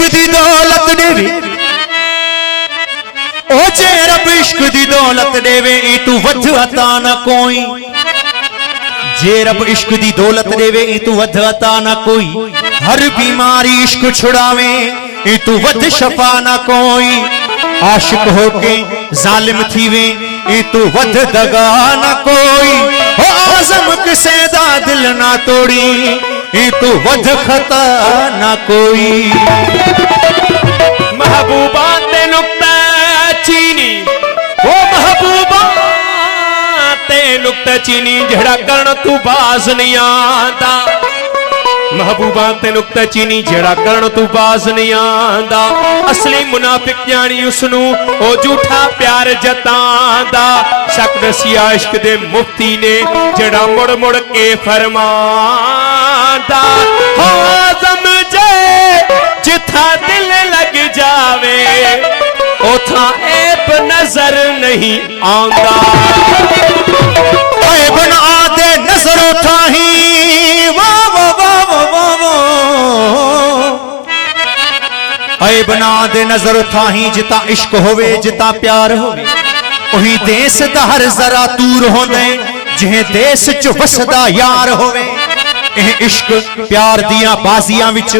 इश्क दी दौलत देवे ओ जे रब इश्क दी दौलत देवे ई तू वध अता ना कोई जे रब इश्क दी दौलत देवे ई तू वध अता ना कोई हर बीमारी इश्क छुड़ावे ई तू वध शफा ना कोई आशिक होके जालिम थीवे ई तू वध दगा ना कोई ओ आजम किसे दा दिल ना तोड़ी ई तू वध खता ना कोई महबूबा ते नुक्ता चीनी ओ महबूबा ते नुक्ता चीनी जड़ा करन तू बाज नहीं आंदा महबूबा ते नुक्ता चीनी जड़ा करन तू बाज नहीं आंदा असली मुनाफिक जानी उसनू ओ झूठा प्यार जतांदा शक दसिया इश्क दे मुफ्ती ने जड़ा मुड़ मुड़ के फरमांदा हो आज़म जे जिथा दिल लग जावे ओथा ऐब नजर नहीं आंदा ऐब न आदे नजर उठा ही वाह वाह वाह वाह ऐब न आदे नजर उठा ही जिता इश्क होवे जिता प्यार होवे ओही देश दा हर जरा दूर होंदे जिहे देश च वसदा यार होवे इश्क प्यार दिया बाजियां विच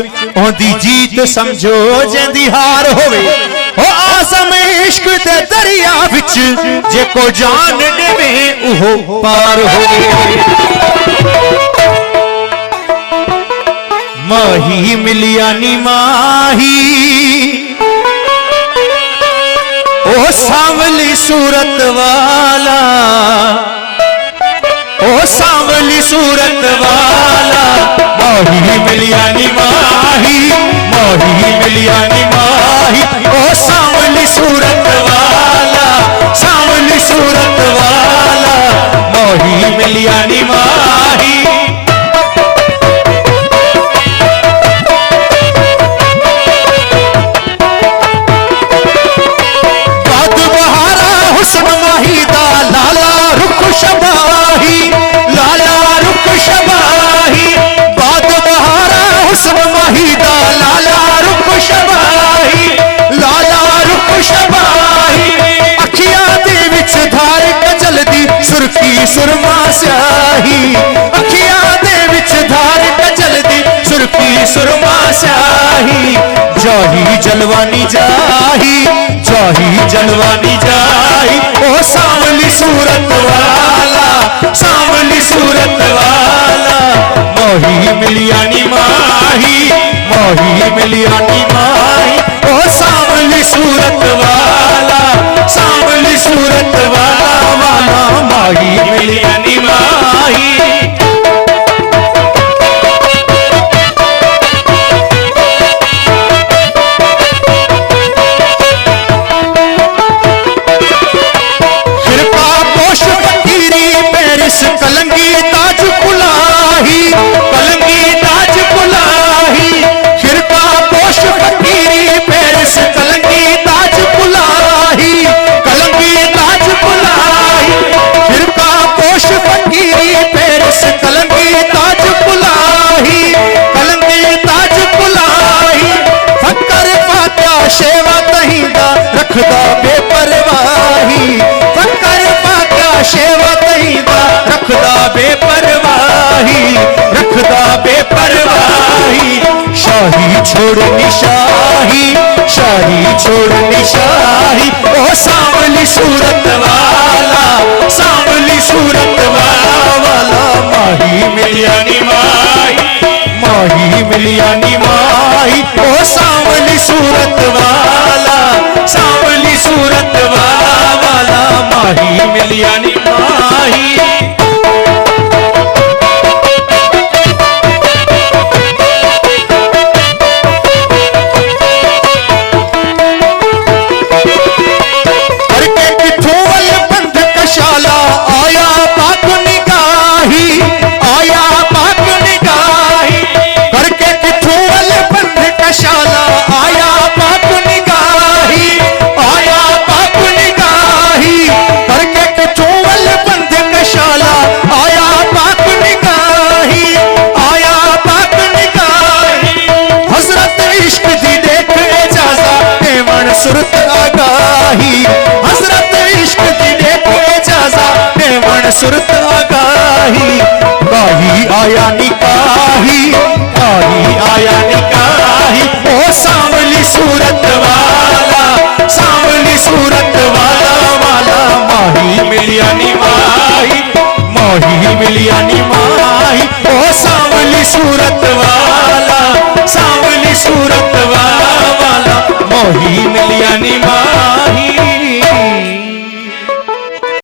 ओंदी जीत समझो जेंदी हार होवे ओ आज़म इश्क दे दरिया विच जे को जान देवे उहो पार होवे माही मिलिया नी माही ओ सांवली सूरत वाला ओ सांवली सूरत वाला माही मिलिया नी माही माही मिलिया नी माही ओ सांवली सूरत वाला सांवली सूरत वाला माही मिलिया नी माही बाद बहारा हुस्न माही दा लाला रुख शबाही लाला रुख शबाही बाद बहारा हुस्न माही दा लाला रुख शबाही लाला रुख शबाही अखियां दे विच धार कजल दी सुर्खी सुरमा स्याही अखियां दे विच धार कजल दी सुर्खी सुरमा स्याही जाही जलवानी जाही जाही जलवानी जाही ओ सांवली सूरत वाला सांवली सूरत वाला मोही मिलिया नी माही मोही मिलिया नी माही ओ सांवली सूरत वाला सांवली सूरत वाला मोही मिलिया नी माही कलंगी ताज कुलाही कलंगी ताज कुलाही खिरका पोश फकीरी पेरिस कलंगी ताज कुलाही कलंगी ताज कुलाही खिरका पोश फकीरी पेरिस कलंगी ताज कुलाही कलंगी ताज कुलाही फकर फात्या शेवा तहींदा रखदा बेपरवाही फकर फात्या शेवा तहींदा रखदा बेपरवाही रखदा बेपरवाही शाही छोड़नी शाही शाही छोड़नी शाही ओ सांवली सूरत वाला सांवली सूरत वाला माही मिलिया नी माही माही मिलिया नी माही ओ सांवली सूरत वाला सांवली सूरत वाला माही मिलिया नी माही शाला आया पाक निगाही गाही हजरत इश्क दी देखे जाजा देवन सुरत गाही गाही आया निकाही गाही आया निकाही ओ सांवली सूरत वाला सांवली सूरत वाला वाला माही मिलिया नी माही मोही मिलिया नी माही ओ सांवली सूरत वाला सांवली सूरत वाला मोही मिलिया नी माही